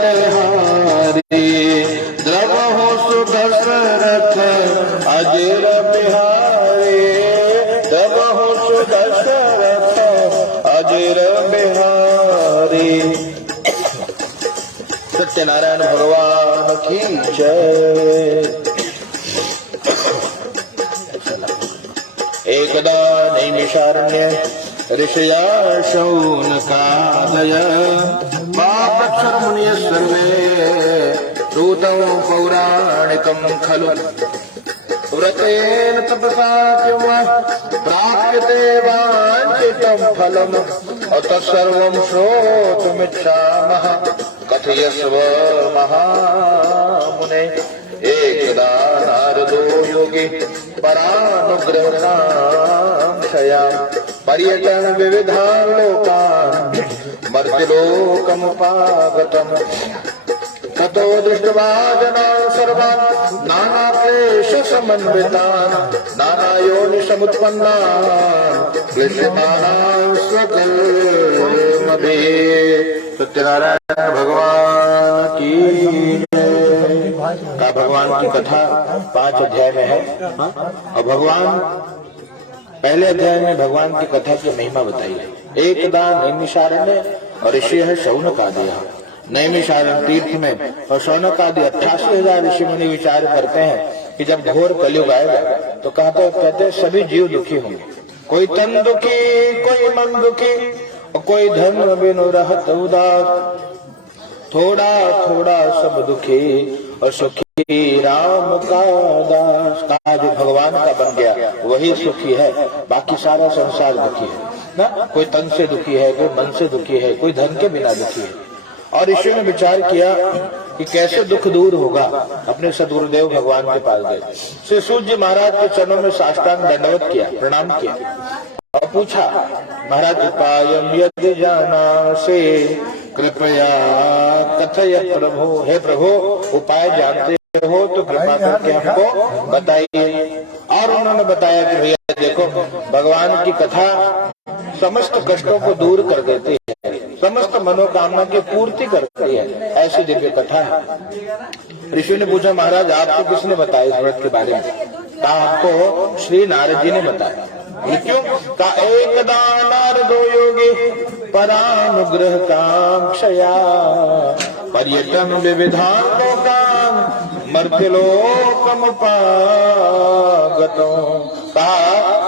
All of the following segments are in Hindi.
बलहारी द्रवहु सुदशरथ अजर बिहारी द्रवहु सुदशरथ अजर बिहारी। सत्यनारायण भगवान की जय। एकदा नैमिषारण्य ऋषया शौनकादय पापक्षर मुनिय सर्वे श्रुतं पौराणिकं खलु व्रतेन तपसा प्राप्यते वाञ्छितं फलम् तत्सर्वं श्रोतुमिच्छामः कथयस्व महामुने। एकदा नारदो योगी परानुग्रहकांक्षया पर्यटन विविधान् लोकान् मर्त्यलोकमुपागतम्। ततो दृष्ट्वा जनान् सर्वान् नानाक्लेशसमन्वितान् नानायोनिसमुत्पन्नान् क्लिश्यमानान् स्वकर्मभिः। सत्यनारायण भगवान की। का भगवान की कथा 5 अध्याय में है। और भगवान पहले अध्याय में भगवान की कथा की महिमा बताई है। एकदा नैमिषारण्य और ऋषि है शौनकादि। नैमिषारण्य तीर्थ में और शौनकादि 88,000 ऋषि मुनि विचार करते हैं कि जब घोर कलयुग आएगा तो कहते सभी जीव दुखी होंगे। कोई तन दुखी, कोई मन दुखी और कोई धन बिनु रहत उदास। थोड़ा थोड़ा सब दुखी और सुखी राम का दास। का जो भगवान का बन गया वही सुखी है, बाकी सारा संसार दुखी है ना। कोई तन से दुखी है, कोई मन से दुखी है, कोई धन के बिना दुखी है। और ऋषि ने विचार किया कि कैसे दुख दूर होगा। अपने सदगुरुदेव भगवान के पास गए, श्री सूर्य जी महाराज के चरणों में साष्टांग दंडवत किया, प्रणाम किया और पूछा, महाराज उपायम यदि जाना से कृपया कथय प्रभु। हे प्रभु, उपाय जानते हो तो कृपा करके हमको बताइए। और उन्होंने बताया कि भैया देखो, भगवान की कथा समस्त कष्टों को दूर कर देती है, समस्त मनोकामना की पूर्ति करती है, ऐसी दिव्य कथा है। ऋषि ने पूछा, महाराज आपको किसने बताया इस व्रत के बारे में? कहा, आपको श्री नारद जी ने बताया। क्यों? का एकदा नारदो योगी परानुग्रह कांक्षया पर्यटन विविधान लोकान मर्त्यलोकमुपागतो। कहा,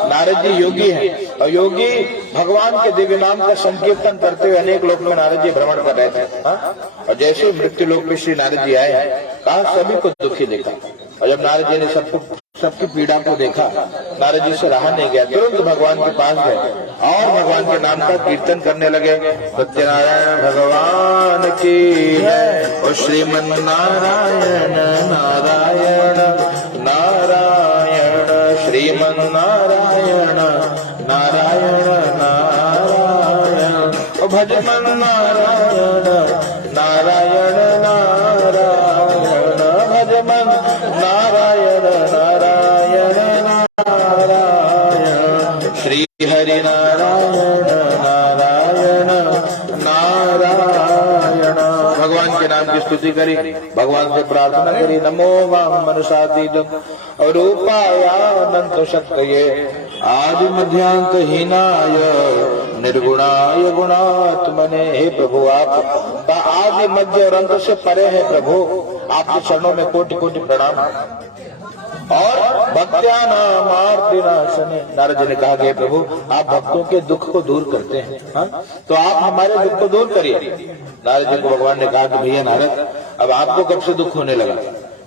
नारद जी योगी हैं और योगी भगवान के दिव्य नाम का संकीर्तन करते हुए अनेक लोक में नारद जी भ्रमण कर रहे थे। और जैसे मृत्यु लोक में श्री नारद जी आए, कहा सभी को दुखी देखा। और जब नारद जी ने सबकी पीड़ा को देखा, नारद जी से रहा नहीं गया, तुरंत भगवान के पास गए और भगवान के नाम का कीर्तन करने लगे। सत्यनारायण भगवान की है। और श्रीमन नारायण नारायण नारायण श्रीमन नारायण नारायण नारायण और भजमन नारायण नारायण नारायण भजमन नारायण नारायण नारायण श्री हरि नारायण नारायण नारायण। भगवान के नाम की स्तुति करी, भगवान से प्रार्थना करी, नमो वाम मनसातीतम और रूपायानंत शक्तये आदि मध्यांत हीनाय निर्गुणाय गुणात्मने। हे प्रभु, आप आदि मध्य और अंत से परे है प्रभु, आपके चरणों में कोटि कोटि प्रणाम। और भक्त्यानामार्तिनाशने, नारद जी ने कहा, हे प्रभु आप भक्तों के दुख को दूर करते हैं, तो आप हमारे दुख को दूर करिए। नारद जी को भगवान ने कहा कि भैया नारद, अब आपको कब से दुख होने लगा?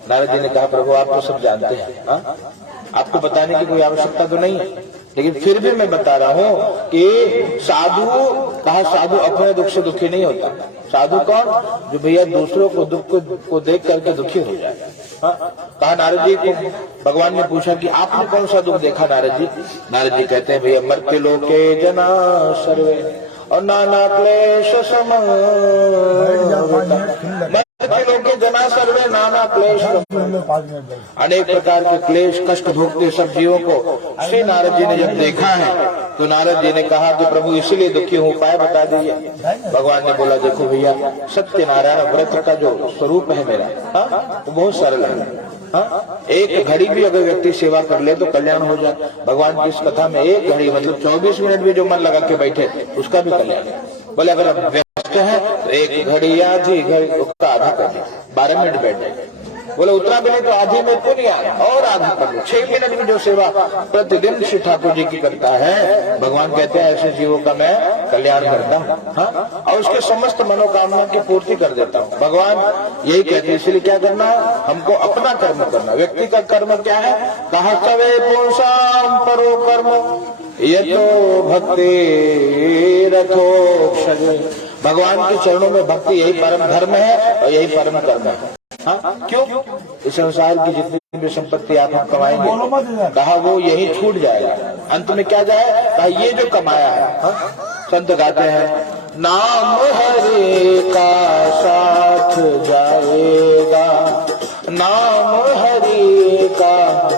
नारद जी ने कहा, प्रभु आप तो सब जानते हैं, आपको बताने की कोई आवश्यकता तो नहीं है, लेकिन फिर भी मैं बता रहा हूँ कि साधु, कहा साधु अपने दुख से दुखी नहीं होता। साधु कौन? जो भैया दूसरों को दुख को देख करके दुखी हो जाए। कहा नारद जी को भगवान ने पूछा कि आपने कौन सा दुख देखा नारद जी? नारद जी कहते हैं, भैया मर्त्य लोके जना सर्वे और नाना क्लेश सम मर्त्य लोके जना सर्वे नाना क्लेश, अनेक प्रकार के क्लेश कष्ट भोगते सब जीवों को श्री नारद जी ने जब देखा है तो नारद जी ने कहा कि प्रभु इसलिए दुखी हूँ, उपाय बता दीजिए। भगवान ने बोला देखो भैया, सत्यनारायण व्रत का जो स्वरूप है मेरा, तो बहुत सरल है। एक घड़ी भी अगर व्यक्ति सेवा कर ले तो कल्याण हो जाए। भगवान की इस कथा में एक घड़ी मतलब 24 मिनट भी जो मन लगा के बैठे उसका भी कल्याण है। बोले अगर आप व्यस्त हैं तो एक घड़ी आधी घड़ी उसका आधा कर दे, 12 मिनट बैठ जाए। बोले उतना भी नहीं तो आधी में क्यों नहीं आया, और आधा कर लो। 6 मिनट में जो सेवा प्रतिदिन श्री ठाकुर जी की करता है, भगवान कहते हैं ऐसे जीवों का मैं कल्याण करता हूँ, और उसके समस्त मनोकामना की पूर्ति कर देता हूँ। भगवान यही कहते हैं, इसलिए क्या करना है, हमको अपना कर्म करना। व्यक्ति का कर्म क्या है, कहा सवे पुंसाम परो कर्म ये तो भक्ति रथोक्षजे। भगवान के चरणों में भक्ति यही परम धर्म है और यही परम कर्म है। क्यों? इस संसार की जितनी भी संपत्ति आप हम कमाएंगे, कहा वो यही छूट जाएगा, अंत में क्या जाए, कहा ये जो कमाया है। संत गाते हैं, नाम हरि का साथ जाएगा, नाम हरि का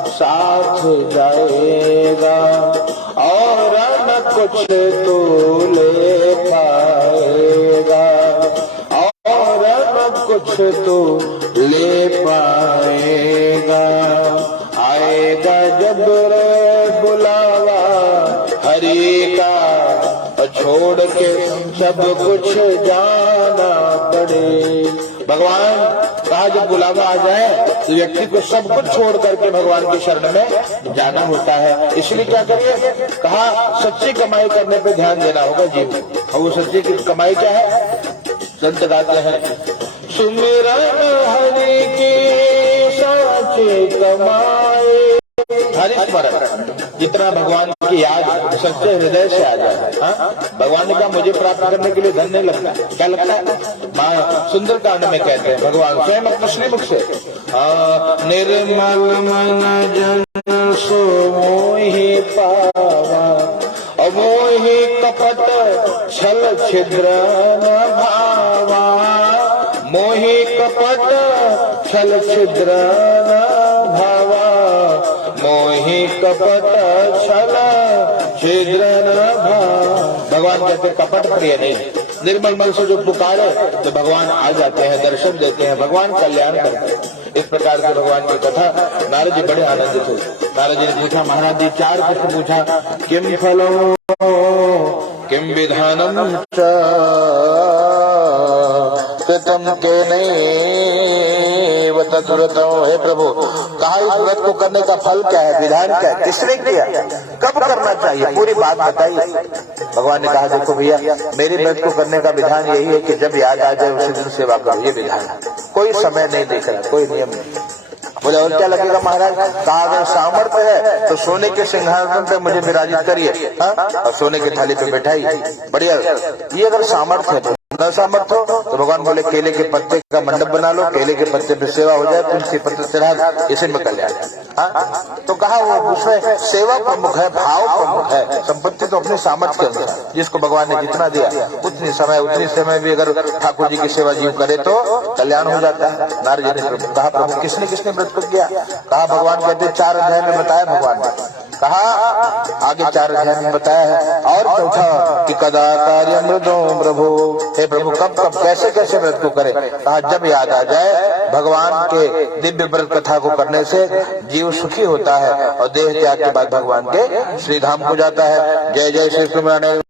साथ जाएगा, और न कुछ तो ले पाएगा, और न कुछ तो ले पाएगा। आएगा जब रे बुलावा हरि का, छोड़ के सब कुछ जाना पड़े। भगवान कहा जब बुलावा आ जाए तो व्यक्ति को सब कुछ छोड़ करके भगवान की शरण में जाना होता है। इसलिए क्या करिए, कहा सच्ची कमाई करने पे ध्यान देना होगा जीव। और वो सच्ची की कमाई क्या है, संत गाते हैं, सुमिरन हरि की साची कमाई। हरि स्मरण, जितना भगवान की याद सच्चे हृदय से आ जाए। भगवान ने कहा मुझे प्राप्त करने के लिए धन नहीं लगता, क्या लगता है? माँ सुंदरकांड में कहते हैं भगवान स्वयं अपने श्रीमुख से, निर्मल मन जन सो मोहि पावा, अमोहि कपट छल छिद्र न भावा, मोहि कपट छल छिद्र न भावा, मोहि कपट छल छिद्र न भावा। भगवान कहते कपट प्रिय नहीं, निर्मल मन से जो पुकारे तो भगवान आ जाते हैं, दर्शन देते हैं, भगवान कल्याण करते हैं। इस प्रकार से भगवान की कथा नारद जी बड़े आनंदित हुए। नारद जी ने पूछा, महाराज जी 4 प्रश्न पूछा, किम फलो किम विधानम च कृतम के नहीं तत्व्रतम। हे प्रभु, कहा इस व्रत को करने का फल क्या है, विधान क्या है, किसने किया, कब करना चाहिए, पूरी बात बताइए। भगवान ने कहा देखो भैया, मेरे व्रत को करने का विधान यही है कि जब याद आ जाए उसी दिन सेवा करो, ये विधान है। कोई समय नहीं देख रहा, कोई नियम नहीं। बोले और क्या लगेगा महाराज? कहा अगर सामर्थ्य है तो सोने के सिंहासन पे मुझे विराजित करिए, और सोने की थाली पे बैठाइए, बढ़िया। ये अगर सामर्थ्य है, न सामर्थ्य हो तो भगवान बोले केले के पत्ते का मंडप बना लो, केले के पत्ते पे सेवा हो जाए, तुलसी पत्ते चढ़ा, इसी में कल्याण। तो कहा वो उसमें सेवा प्रमुख है, भाव प्रमुख है, संपत्ति तो अपने सामर्थ्य के अनुसार, जिसको भगवान ने जितना दिया उतनी समय भी अगर ठाकुर जी की सेवा जीव करे तो कल्याण हो जाता है। नारद जी ने कहा प्रभु किसने किसने व्रत को किया? कहा भगवान कहते 4 अध्याय में बताया भगवान ने। कहा आगे 4 अध्याय में बताया है। और चौथा कि कदा कार्य मृदो प्रभु, हे प्रभु कब कब कैसे कैसे व्रत को करे? कहा जब याद आ जाए। भगवान के दिव्य व्रत कथा को करने से जीव सुखी होता है और देह त्याग के बाद भगवान के श्री धाम को जाता है। जय जय श्री कृष्ण।